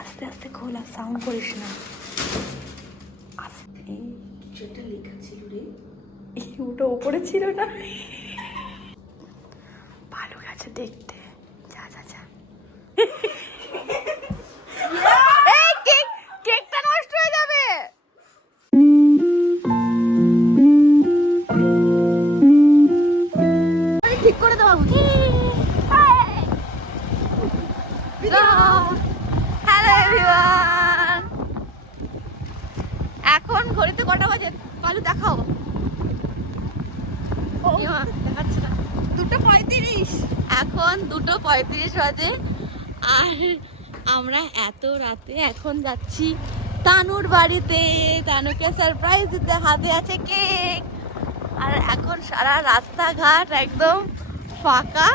আস্তে আস্তে খোলা, সাউন্ড করিস না। আস্তে, যেটা লেখা ছিল রে, এই ওটা উপরে ছিল না। ভালো গেছে দেখতে। যা যা যা। এই কেকটা নষ্ট হয়ে যাবে। ঠিক করে দেওয়া উচিত। হ্যালো এভরিওয়ান, এখন ঘড়িতে কটা বাজে কালু দেখাও। দেখাচ্ছে না, 2:35। এখন 2:35 বাজে। আর আমরা এত রাতে এখন যাচ্ছি তানুর বাড়িতে, তানুকে সারপ্রাইজ দিতে। হাতে আছে কেক। আর এখন সারা রাস্তাঘাট একদম ফাঁকা।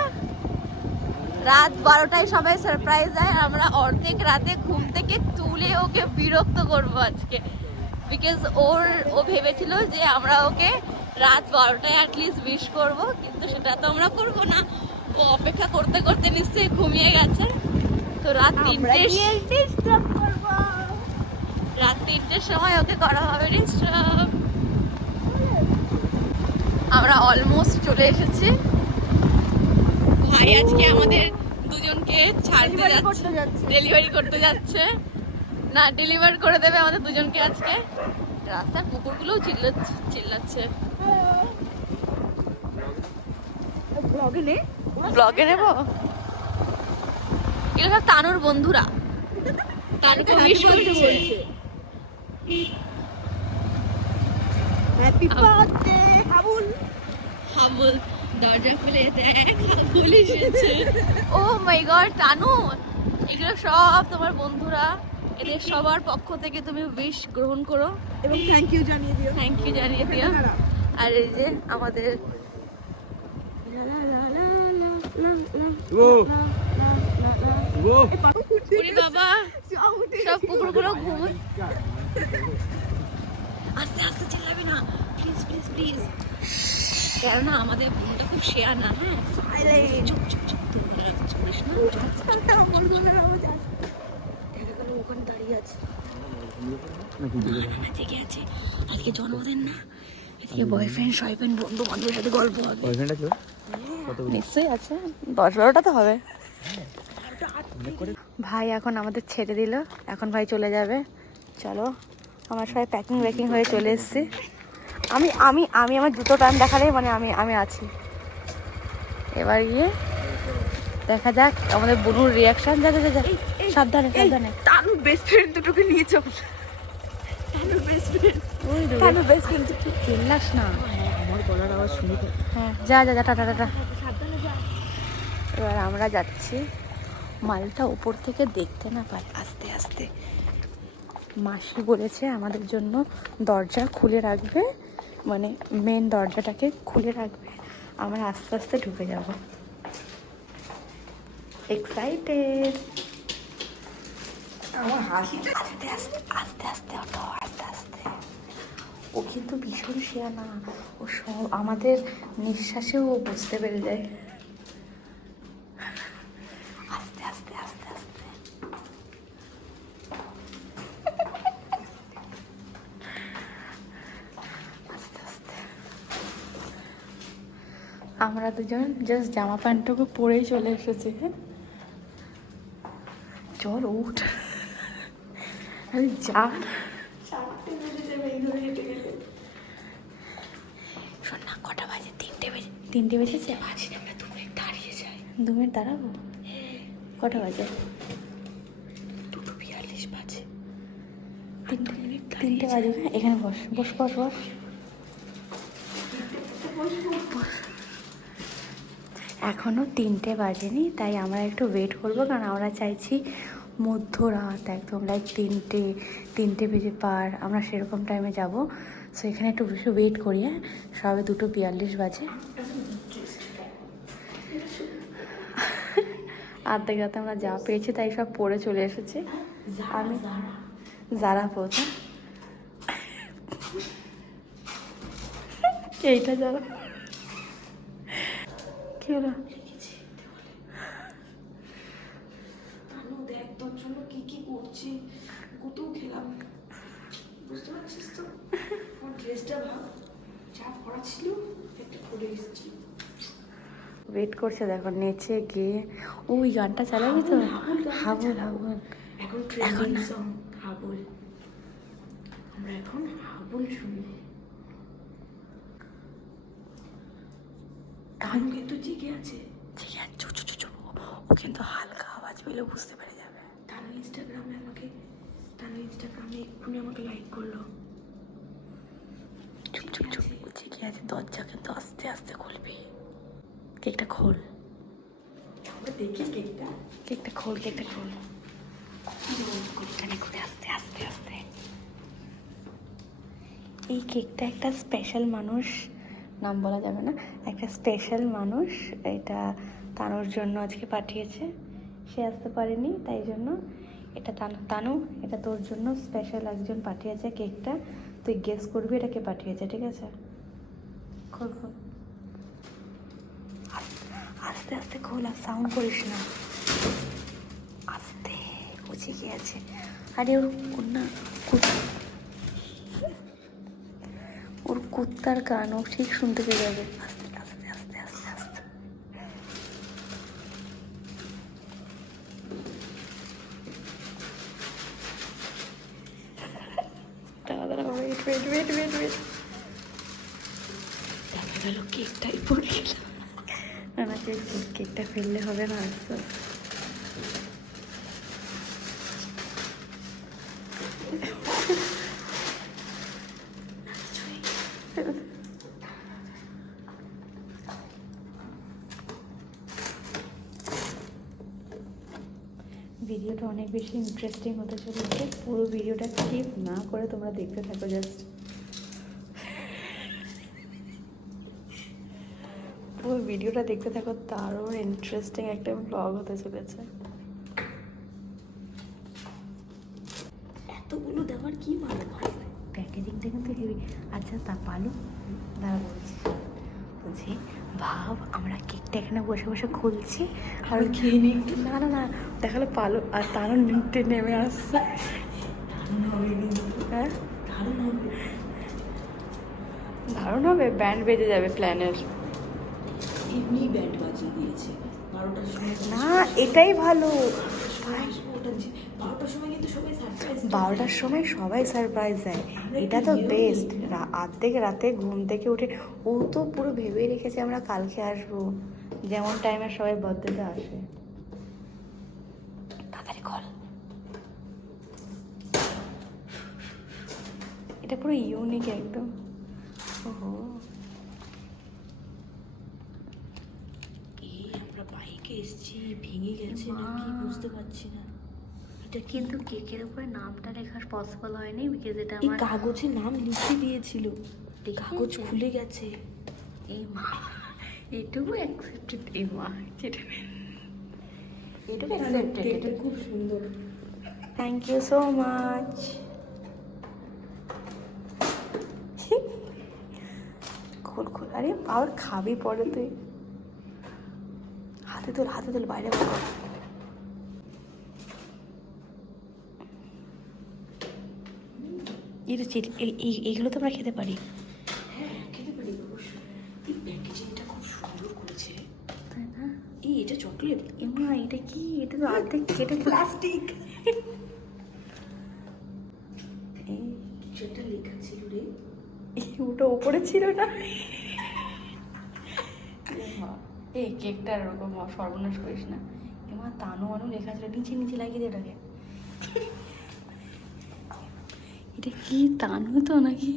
রাত 12টায় সবাই সারপ্রাইজ দেয়। আমরা অর্ধেক রাতে ঘুম থেকে তুলে ওকে বিরক্ত করবো আজকে, বিকজ ও ভেবেছিল যে আমরা ওকে রাত 12টায় অ্যাটলিস্ট উইশ করবো, কিন্তু সেটা তো আমরা করবো না। ও অপেক্ষা করতে করতে নিশ্চয়ই ঘুমিয়ে গেছে। তো রাত 3টের সময় ওকে করা হবে ডিস্টার্ব। আমরা অলমোস্ট চলে এসেছি। ভাই আজকে আমাদের দুজনকে ছাড়তে যাচ্ছে, ডেলিভারি করতে যাচ্ছে। না, ডেলিভার করে দেবে আমাদের দুজনকে আজকে। রাস্তার কুকুরগুলোও চিল্লাচ্ছে। ব্লগে নেব। এগুলো সব তানুর বন্ধুরা, তানুকে উইশ করছে। Happy birthday Habul. হাবুল দরজা খুলে দেখ, হাবুল এসেছে। ও মাই গড তানু, এগুলো সব তোমার বন্ধুরা। এদের সবার পক্ষ থেকে তুমি উইশ গ্রহণ করো এবং থ্যাংক ইউ জানিয়ে দিও। থ্যাংক ইউ জানিয়ে দিও। আর এই যে আমাদের বাবা, সব কুকুরগুলো ঘুম। আস্তে আস্তে চিল্লাবি না প্লিজ প্লিজ প্লিজ, কেননা আমাদের ঘুমটা খুব শেয়ার না। হ্যাঁ চুপ চুপ চুপ, করিস না। দেখা গেল ওখানে দাঁড়িয়ে আছে, জেগে আছে। আজকে জন্মদিন না, আজকে বয়ফ্রেন্ড শয়ফ্রেন্ড বন্ধু বান্ধবের সাথে গল্প হবে। নিশ্চয়ই আছে, 10-12টা তো হবে। ভাই এখন আমাদের ছেড়ে দিল, এখন ভাই চলে যাবে। চলো, আমার সবাই প্যাকিং ব্যাকিং হয়ে চলে এসেছি। আমি আমি আমি আমার জুতো টাইম দেখালেই মানে আমি আছি। এবার গিয়ে দেখা যাক আমাদের বনুর রিয়াকশন। যা যা যা, সাবধানে সাবধানে। তানুর বেস্ট ফ্রেন্ড দুটোকে নিয়ে চল। তানুর বেস্ট ফ্রেন্ড, তানুর বেস্ট ফ্রেন্ড। তুই চিল্লাস না, আমার গলার আওয়াজ শুনে তো। হ্যাঁ যা যা যা, টাটা টাটা। সাবধানে যা। এবার আমরা যাচ্ছি, মালটা উপর থেকে দেখতে না পাই। আস্তে আস্তে। মাসি বলেছে আমাদের জন্য দরজা খুলে রাখবে, মানে মেন দরজাটাকে খুলে রাখবে। আমরা আস্তে আস্তে ঢুকে যাব। এক্সাইটেড। আমার হাসিটা আস্তে আস্তে আস্তে আস্তে ওঠো, আস্তে আস্তে। ও কিন্তু ভীষণ শিয়ানা, ও সব আমাদের নিঃশ্বাসেও ও বুঝতে পেরে যায়। আস্তে আস্তে আস্তে আস্তে। আস্তে আস্তে। আমরা দুজন জাস্ট জামা প্যান্টটুকু পরেই চলে এসেছি। হ্যাঁ চল উঠ। আরে যা, 4টে বেজে যাবে এইভাবে হেঁটে গেলে। শোন না, কটা বাজে? 3টে বেজেছে। বাজে না, আমরা 2 মিনিট দাঁড়িয়ে যাই। 2 মিনিট দাঁড়াবো? কটা বাজে? 2:42 বাজে। 3টে বাজে না? এখানে বস বস বস বস। এখনো 3টে বাজেনি, তাই আমরা একটু ওয়েট করবো, কারণ আমরা চাইছি মধ্যরাত একদম লাইক 3টে বেজে পার, আমরা সেরকম টাইমে যাব। সো এখানে একটু বেশি ওয়েট করি। হ্যাঁ সবে 2:42 বাজে। আর্ধেক রাতে আমরা যা পেয়েছি তাই সব পরে চলে এসেছি। আমি যারা পৌঁছা এইটা যারা কি হলো? তানু দেখ তোর জন্য করছি, কত খেলাম, বুঝতে পারছিস তো? আমার ড্রেসটা ভাব, যা পড়া ছিল একটা পরে এসেছি। ওয়েট করছে দেখো, নেচে গিয়ে ওই গানটা চালাবি তো, হাবুল হাবুল। এখন ট্রেন্ডিং সং হাবুল, আমরা এখন হাবুল শুনবো। তানু কিন্তু জেগে আছে, ঠিক আছে, চুপ চুপ চুপ, ও কিন্তু হালকা আওয়াজ পেলে বুঝতে পেরে যাবে। তানু ইনস্টাগ্রামে এক্ষুনি আমাকে লাইক করলো। চুপ চুপ চুপ, ও জেগে আছে, দরজা কিন্তু আস্তে আস্তে খুলবি। কেকটা খোল, আমরা দেখি কেকটা, কেকটা খোল, কেকটা খোল, এখানে ঘুরে আস্তে আস্তে আস্তে। এই কেকটা একটা স্পেশাল মানুষ, নাম বলা যাবে না, একটা স্পেশাল মানুষ এটা তানুর জন্য আজকে পাঠিয়েছে। সে আসতে পারেনি, তাই জন্য এটা তানু এটা তোর জন্য স্পেশাল একজন পাঠিয়েছে কেকটা। তুই গেস করবি এটা কে পাঠিয়েছে, ঠিক আছে? খোল খোল, আস্তে আস্তে খোল, আর সাউন্ড করিস না, আস্তে। বুঝে গিয়েছে, আরে ওর না ওর কুত্তার গান ও ঠিক শুনতে পেয়ে যাবে। আস্তে আস্তে আস্তে আস্তে আস্তে। দাদা wait wait wait wait wait, দেখা গেল কেকটাই পড়ে গেল। না না, কেকটা ফেললে হবে না, আস্তে ভিডিওটা অনেক বেশি ইন্টারেস্টিং হতে চলেছে। পুরো ভিডিওটা স্কিপ না করে তোমরা দেখতে থাকো, জাস্ট পুরো ভিডিওটা দেখতে থাকো, তারও ইন্টারেস্টিং একটা ব্লগ হতে চলেছে। এতগুলো দেওয়ার কি ভালো হয়, প্যাকেজিংটা কিন্তু হেভি। আচ্ছা তা পালো, দাঁড়া বলছি ভাব আমরা কেকটা এখানে বসে বসে খুলছি আর খেয়ে নিই। না না না, দেখালো পালো আর তারও নিতে নেমে আসছে। হ্যাঁ দারুণ হবে, ব্যান্ড বেজে যাবে প্ল্যানের। এমনি ব্যান্ড বাজিয়ে দিয়েছে 12টার সময়। না এটাই ভালো, 12টার সময় কিন্তু সবাই সারপ্রাইজ, 12টার সময় সবাই সারপ্রাইজ দেয়, এটা তো বেস্ট। আর্ধেক রাতে ঘুম থেকে উঠে ও তো পুরো ভেবে রেখেছে আমরা কালকে আসবো, যেমন টাইমে সবাই বার্থডেতে আসে। তাড়াতাড়ি কল, এটা পুরো ইউনিক একদম। ওহো, আমরা বাইকে এসেছি, ভেঙে গেছে নাকি বুঝতে পারছি না। এটা কিন্তু কেকের উপরে নামটা লেখা পসিবল হয়নি, বিকজ এটা এই আমার কাগজে নাম লিখে দিয়েছিল, কাগজ খুলে গেছে। এই মা এটুকু অ্যাকসেপ্টেড, এই মা এটুকু অ্যাকসেপ্টেড, এটা খুব সুন্দর। Thank you so much. খোল খোল, আরে আবার খাবি পরে তুই। হাতে তোল বাইরে বার কর। এইগুলো তো আমরা খেতে পারি। হ্যাঁ খেতে পারি অবশ্যই। এই প্যাকেজিংটা খুব সুন্দর করেছে, তাই না? এই এটা চকলেট, এমা এটা কি? এটা তো অর্ধেক কেটে প্লাস্টিক। এই যেটা লেখা ছিল রে, ওটা ওপরে ছিল না। এই কেকটা এরকম সর্বনাশ করিস না। এমা তানু মানু লেখা ছিল, নিচে নিচে লাগিয়ে দে এটাকে। এটা কি তানু তো নাকি?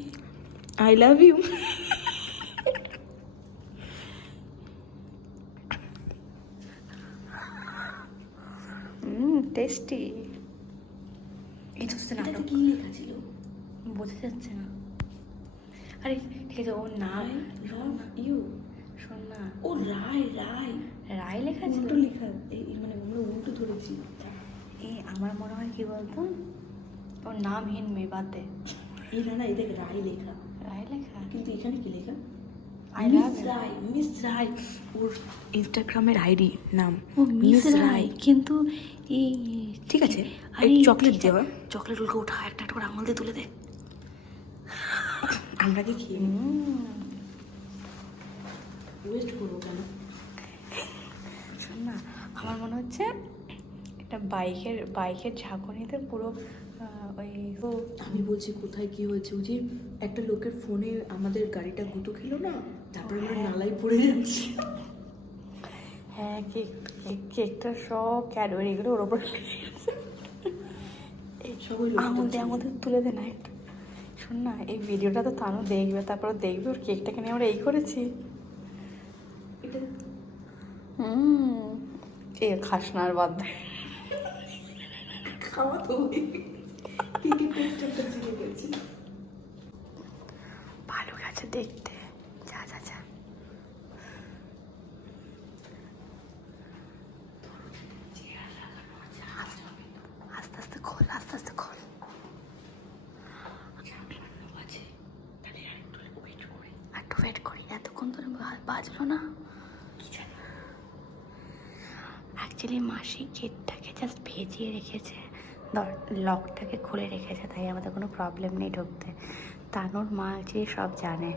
I love you. টেস্টি। এই তো নাটক কি লেখা ছিল বোঝা যাচ্ছে না। আরে ঠিক আছে, ওর নাম লাভ ইউ। শোন না, ও রায়, রায় রায় লেখা ছিল। উল্টো লেখা, এই মানে আমরা উল্টো ধরেছি। এই আমার মনে হয় কি বলতো, ওর নামহীন মেয়ে, বাদ দে। এই না না, এই দেখ রায় লেখা, রায় লেখা, কিন্তু এখানে কি লেখা? আই লাভ মিস রায় ওর ইনস্টাগ্রামের আইডি নাম ও মিস রায়, কিন্তু এই ঠিক আছে আরে চকলেট দেওয়া চকলেটগুলোকে উঠা একটা একটা করে আঙুল দিয়ে তুলে দে। আমরা কি খেয়ে ওয়েস্ট করবো কেন? শোন না, আমার মনে হচ্ছে একটা বাইকের ঝাঁকুনিতে পুরো ওই আমি বলছি কোথায় কি হয়েছে, ওই যে একটা লোকের ফোনে আমাদের গাড়িটা গুঁতো খেলো না, তারপরে আমরা নালাই পড়ে যাচ্ছি। হ্যাঁ, কেকটা সব ক্যাডবেরি এগুলো ওর ওপর সবাই আঙুল দিয়ে তুলে দে না একটু। শোন না, এই ভিডিওটা তো তানু দেখবে, তারপর দেখবে ওর কেকটাকে নিয়ে আমরা এই করেছি। এ খাস না আর বাদ দে। খাওয়া তো কি কি টেস্ট একটা জিনিস গেছি। ভালো গেছে দেখতে, যা যা যা। আস্তে আস্তে খোল, আস্তে আস্তে খোল। একটু ওয়েট করি, এতক্ষণ ধরে বাজলো না। অ্যাকচুয়ালি মাসি গেটটাকে জাস্ট ভেজিয়ে রেখেছে, লকটাকে খুলে রেখেছে, তাই আমাদের কোনো প্রবলেম নেই ঢুকতে। তানুর মা অ্যাকচুয়ালি সব জানে।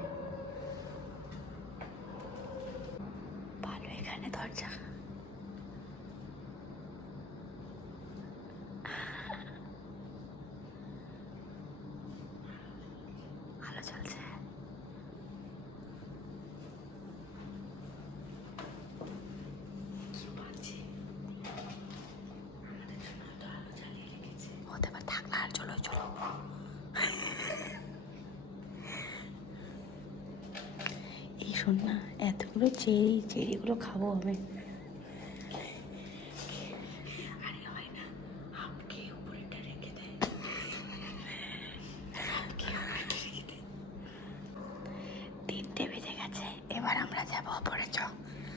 ভালো এখানে দরজা। আলো চলছে। হতে পারে, থাক না, চলো চলো। এই শোন না, এতগুলো চেরিগুলো খাবো আমি। আরে হয় না, আপকে উপরেটা রেখে দেয়। তিনটে বেজে গেছে, এবার আমরা যাবো ওপরে। চ,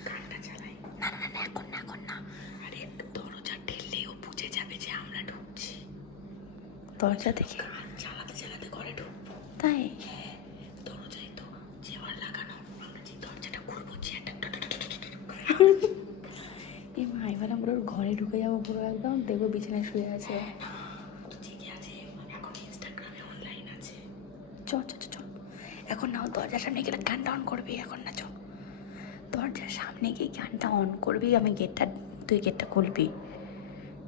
গানটা চালাই। না না না, এখন না, এখন না। আরে দরজা ঠেললেও বুঝে যাবে যে আমরা ঢুকছি। দরজা দেখে গান চালাতে চালাতে ঘরে ঢুকবো। তাই দরজায় তো চেয়ার লাগানো, আমরা যে দরজাটা খুলবো চেয়ারটা এই মা, এবার আমরা ওর ঘরে ঢুকে যাবো পুরো একদম, দেখবো বিছানায় শুয়ে আছে। তো ঠিকই আছে, এখন ইনস্টাগ্রামে অনলাইন আছে। চ চ চ চ, এখন না, দরজার সামনে গেলে গানটা অন করবি। এখন না, চ, দরজার সামনে গিয়ে গানটা অন করবি, তুই গেটটা খুলবি,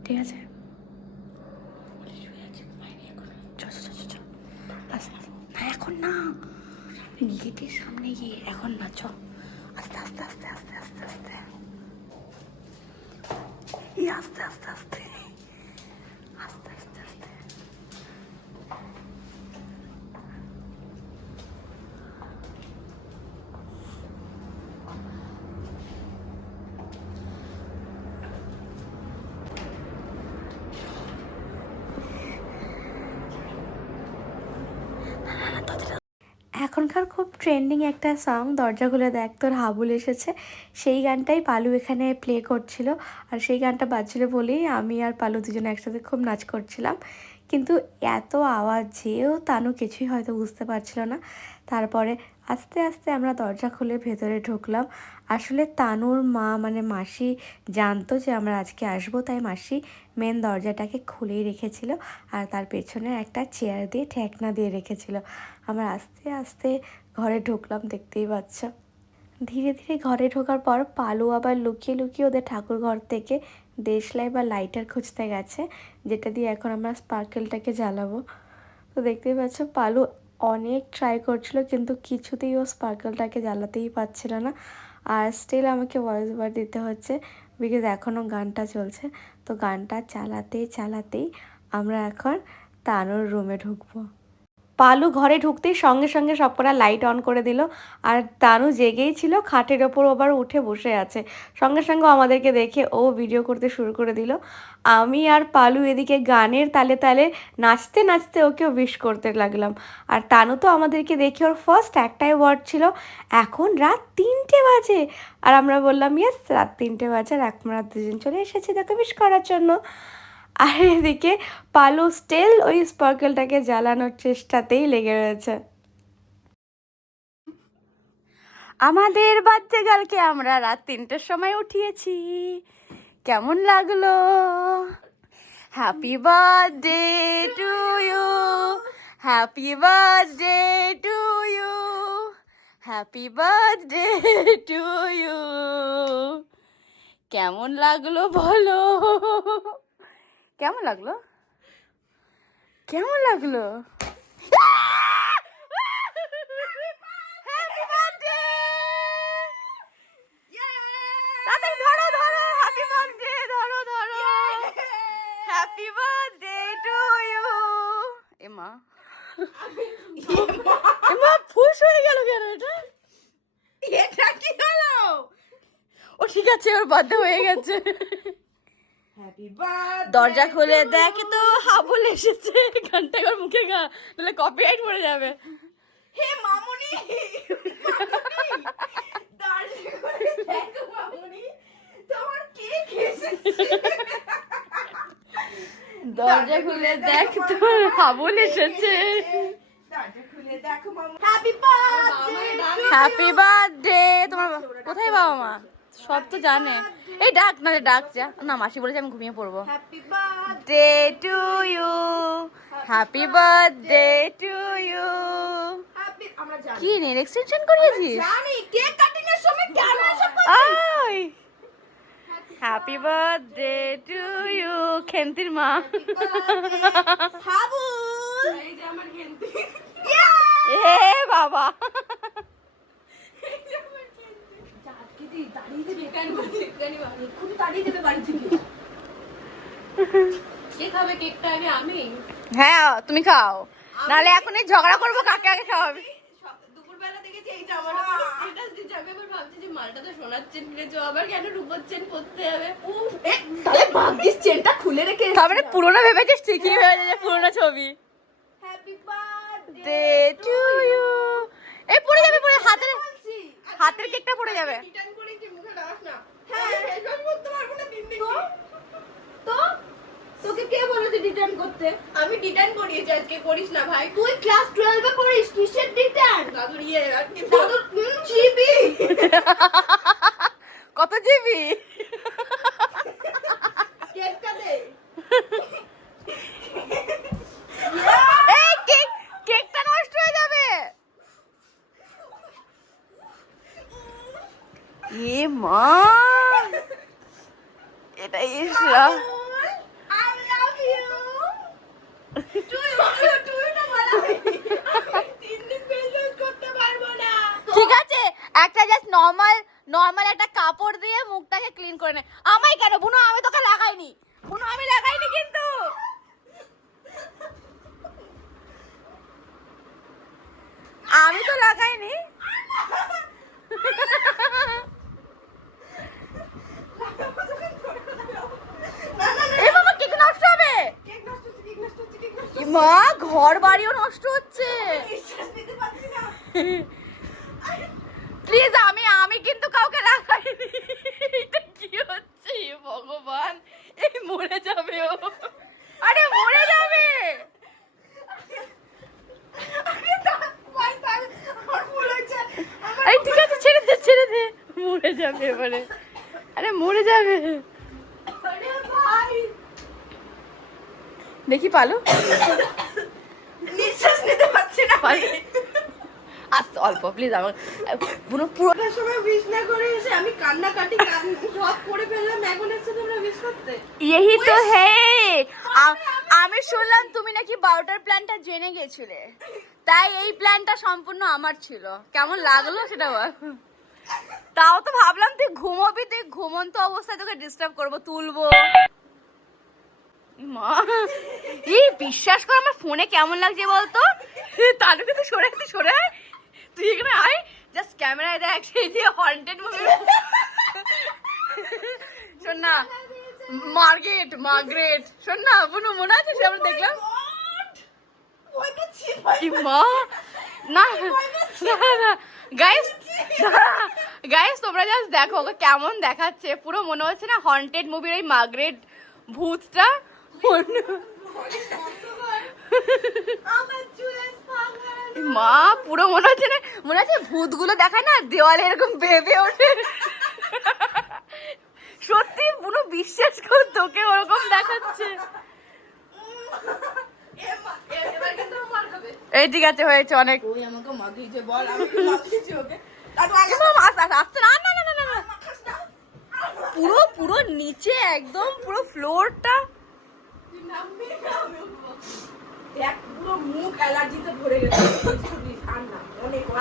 ঠিক আছে? চ চ চ চ, আস্তে না, এখন না, গেটের সামনে গিয়ে, এখন না, চ, আস্তে আস্তে আস্তে আস্তে আস্তে আস্তে আস্তে আস্তে আস্তে আস্তে আস্তে আস্তে। এখনকার খুব ট্রেন্ডিং একটা সং, দরজা খুলে দেখ তোর হাবুল এসেছে, সেই গানটাই পালু এখানে প্লে করছিল। আর সেই গানটা বাজছিল বলেই আমি আর পালু দুজনে একসাথে খুব নাচ করছিলাম। কিন্তু এত আওয়াজেও তানু কিছুই হয়তো বুঝতে পারছিল না। তারপরে আস্তে আস্তে আমরা দরজা খুলে ভেতরে ঢুকলাম। আসলে তানুর মা মানে মাসি জানতো যে আমরা আজকে আসবো, তাই মাসি মেন দরজাটাকে খুলেই রেখেছিল, আর তার পেছনে একটা চেয়ার দিয়ে ঠেকনা দিয়ে রেখেছিল। আমরা আস্তে আস্তে ঘরে ঢুকলাম, দেখতেই পাচ্ছ। ধীরে ধীরে ঘরে ঢোকার পর পালু আবার লুকিয়ে লুকিয়ে ওদের ঠাকুর ঘর থেকে দেশলাই বা লাইটার খুঁজতে গেছে, যেটা দিয়ে এখন আমরা স্পার্কেলটাকে জ্বালাবো। তো দেখতেই পাচ্ছ পালু অনেক ট্রাই করছিল, কিন্তু কিছুতেই ও স্পার্কেলটাকে জ্বালাতেই পারছিল না। আর স্টিল আমাকে ভয়েস ওভার দিতে হচ্ছে, বিকজ এখনও গানটা চলছে। তো গানটা চালাতেই আমরা এখন তানুর রুমে ঢুকবো। পালু ঘরে ঢুকতেই সঙ্গে সঙ্গে সবকটা লাইট অন করে দিল, আর তানু জেগেই ছিল, খাটের ওপর আবার উঠে বসে আছে। সঙ্গে সঙ্গে আমাদেরকে দেখে ও ভিডিও করতে শুরু করে দিল। আমি আর পালু এদিকে গানের তালে তালে নাচতে নাচতে ওকে উইশ করতে লাগলাম। আর তানু তো আমাদেরকে দেখে ওর ফার্স্ট একটাই ওয়ার্ড ছিল, এখন রাত 3টে বাজে। আর আমরা বললাম ইয়েস, রাত 3টে বাজে, আর আমরা দুজন চলে এসেছি তাকে উইশ করার জন্য। আর এদিকে পালু স্টিল ওই স্পার্কেলটাকে জ্বালানোর চেষ্টাতেই লেগে রয়েছে। আমাদের বাচ্চা কালকে আমরা রাত 3টের সময় উঠিয়েছি, কেমন লাগলো? Happy birthday to you, happy birthday to you, happy birthday to you. কেমন লাগলো বলো? কেমন লাগলো? কেমন লাগলো? Happy birthday! তাড়াতাড়ি ধরো ধরো, হ্যাপি বার্থডে, ধরো ধরো। Happy birthday to you. এমা এমা ফুস হয়ে গেল কেন এটা? এটা কি হলো? ও ঠিক আছে, ওর বার্থডে হয়ে গেছে। Happy birthday. দরজা খুলে দেখ তো, হাবুল এসেছে। গানটা একবার মুখে গা, তাহলে কপিরাইট পড়ে যাবে। হে মামুনি, দরজা খুলে দেখো মামুনি, তোমার কেক এসেছে। দরজা খুলে দেখ তো, হাবুল এসেছে। দরজা খুলে দেখো মামুনি। Happy birthday. Happy birthday. তোমার কোথায় বাবা মা? সব তো জানে। এই ডাক না, ডাক যা না, মাসি বলেছে আমি ঘুমিয়ে পড়বো। Happy birthday day to you, happy birthday to you. Happy. আমরা জানি কি নেল এক্সটেনশন করিয়েছিস? জানি কেক কাটিং এর সময় কেন এসব আই হ্যাপি বার্থডে টু ইউ। খেন্তির মা। হাবুল। এই যে আমার গেন্তি। এ বাবা, আজকে তুই দাঁড়িয়ে দেবে কেন? খুব দাঁড়িয়ে দেবে বাড়ি থেকে। কে খাবে কেকটা আগে? আমি। হ্যাঁ তুমি খাও, নাহলে এখন এই ঝগড়া করবো কাকে আগে খাওয়াবে। দুপুরবেলা দেখেছি এই জামাটা পরে স্ট্যাটাস দিচ্ছে, আমি আবার ভাবছি যে মালটা তো সোনার চেন কিনেছো, আবার কেন রূপোর চেন পরতে হবে? তাহলে ভাগ্যিস চেনটা খুলে রেখে তার মানে পুরোনো ভেবেছিস? ঠিকই ভেবেছিস যে পুরোনো ছবি। Happy birthday day to you. এই পড়ে যাবে, পড়ে হাতের কেকটা পড়ে যাবে। রিটার্ন করে কি মুখে লাগাস না? হ্যাঁ ফেসওয়াশ করতে পারবো না দিন দিন। তো তোকে কে বলেছে রিটার্ন করতে? আমি রিটার্ন করিয়েছি, আজকে করিস না ভাই। তুই ক্লাস 12 এ করিস কিসের রিটার্ন? দাদুর ইয়ে আর কি দাদুর জিবি। কত জিবি? কেকটা দে। এই কেকটা নষ্ট হয়ে যাবে। এ মা, এটা ইসরা। I love you. তুই না বলা হয়নি। আমি 3 দিন ফেসওয়াশ করতে পারবো না। ঠিক আছে, একটা জাস্ট নরমাল একটা কাপড় দিয়ে মুখটাকে ক্লিন করে নে। আমায় কেন বুনো? আমি তোকে লাগাইনি বুনো, আমি লাগাইনি কিন্তু। আমি তো লাগাইনি। না না না, এ বাবা, কেক নষ্ট হবে। কেক নষ্ট হচ্ছে, কেক নষ্ট হচ্ছে, কেক নষ্ট হচ্ছে। এ মা, ঘর বাড়িও নষ্ট হচ্ছে। নিঃশ্বাস নিতে পারছি না। প্লিজ, আমি কিন্তু কাউকে লাগাইনি। এটা কি হচ্ছে ভগবান? এই মরে যাবে ও। আরে মরে যাবে। এই ঠিক আছে, ছেড়ে দে। মরে যাবে এবারে। আরে মরে যাবে। দেখি পালো। নিঃশ্বাস নিতে পারছি না। আস্তে অল্প প্লিজ, আমার পুরো পুরো ওটার সময় উইশ না করে এসে আমি কান্নাকাটি সব করে ফেললাম। এখন এসে তোমরা উইশ করতে। यही तो है। আমি শুনলাম তুমি নাকি 12টার প্ল্যানটা জেনে গেছিলে, তাই এই প্ল্যানটা সম্পূর্ণ আমার ছিল। কেমন লাগলো সেটা বল। তাও তো ভাবলাম তুই ঘুমোবি, তুই ঘুমন্ত অবস্থায় তোকে ডিস্টার্ব করবো, তুলবো। মা, এই বিশ্বাস কর আমার ফোনে কেমন লাগছে বলতো? তাহলে তুই সরে আয়। তুই এখানে আয়, জাস্ট ক্যামেরায় দেখ সেই যে হন্টেড মুভি। শোন না, মার্গ্রেট শোন না, বুনু মনে আছে সে আমরা দেখলাম? কি মা, না গাইস তোমরা জাস্ট দেখো ওকে কেমন দেখাচ্ছে। পুরো মনে হচ্ছে না হন্টেড মুভির ওই মার্গ্রেট ভূতটা। মা পুরো মনে হচ্ছে না মনে আছে ভূতগুলো দেখায় না দেওয়ালে এরকম ভেবে ওঠে, সত্যি পুরো বিশ্বাস কর তোকে ওরকম দেখাচ্ছে। এবার কিন্তু মার খাবে। এই ঠিক আছে, হয়েছে অনেক। ওই আমাকে মাগিয়েছে, বল আমি কি মাগিয়েছি ওকে? আসতে না না না না না না। পুরো পুরো নিচে একদম পুরো ফ্লোরটা। দেখ পুরো মুখ অ্যালার্জিতে ভরে গেছে। আর না,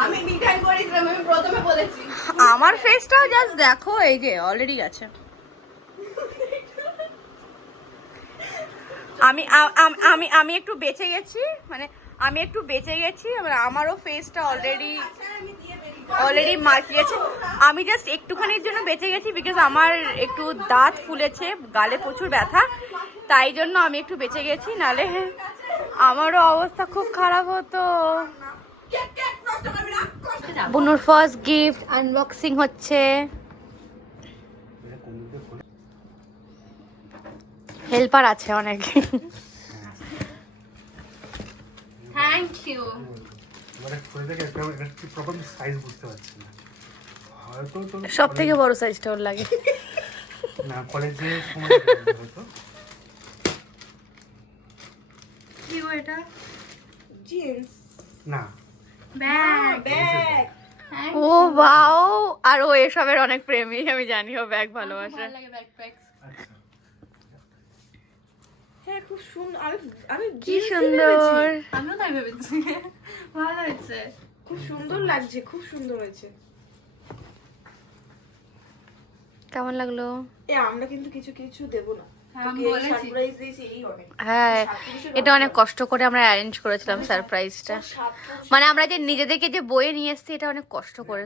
আমি ডিজাইন করেছিলাম, আমি প্রথমে বলেছি। আমার ফেসটাও জাস্ট দেখো, এই যে অলরেডি আছে। আমি আমি আমি একটু বেঁচে গেছি, মানে আমি একটু বেঁচে গেছি, আমারও ফেসটা অলরেডি মার্ক দিয়েছে। আমি জাস্ট একটুখানির জন্য বেঁচে গেছি, বিকজ আমার একটু দাঁত ফুলেছে, গালে প্রচুর ব্যথা, তাই জন্য আমি একটু বেঁচে গেছি, নালে আমারও অবস্থা খুব খারাপ হতো। বুনুর ফার্স্ট গিফট আনবক্সিং হচ্ছে। হেল্পার আছে অনেক। Thank you. সব থেকে বড় সাইজটা ওর লাগে। না কলেজে কি গো এটা? জিন্স না ব্যাগ। ব্যাগ ও বাও, আর ও এসবের অনেক প্রেমী, আমি জানি ও ব্যাগ ভালোবাসে। ভালো লাগে ব্যাকপ্যাক। হ্যাঁ খুব সুন্দর। আমি কি সুন্দর। আমিও তাই ভেবেছি। ভালো হয়েছে, খুব সুন্দর লাগছে, খুব সুন্দর হয়েছে। কেমন লাগলো? আমরা কিন্তু কিছু কিছু দেব না, সারপ্রাইজ দিয়েছি এই অনেক। হ্যাঁ, এটা অনেক কষ্ট করে আমরা অ্যারেঞ্জ করেছিলাম সারপ্রাইজটা, মানে আমরা যে নিজেদেরকে যে বয়ে নিয়ে এসেছি এটা অনেক কষ্ট করে।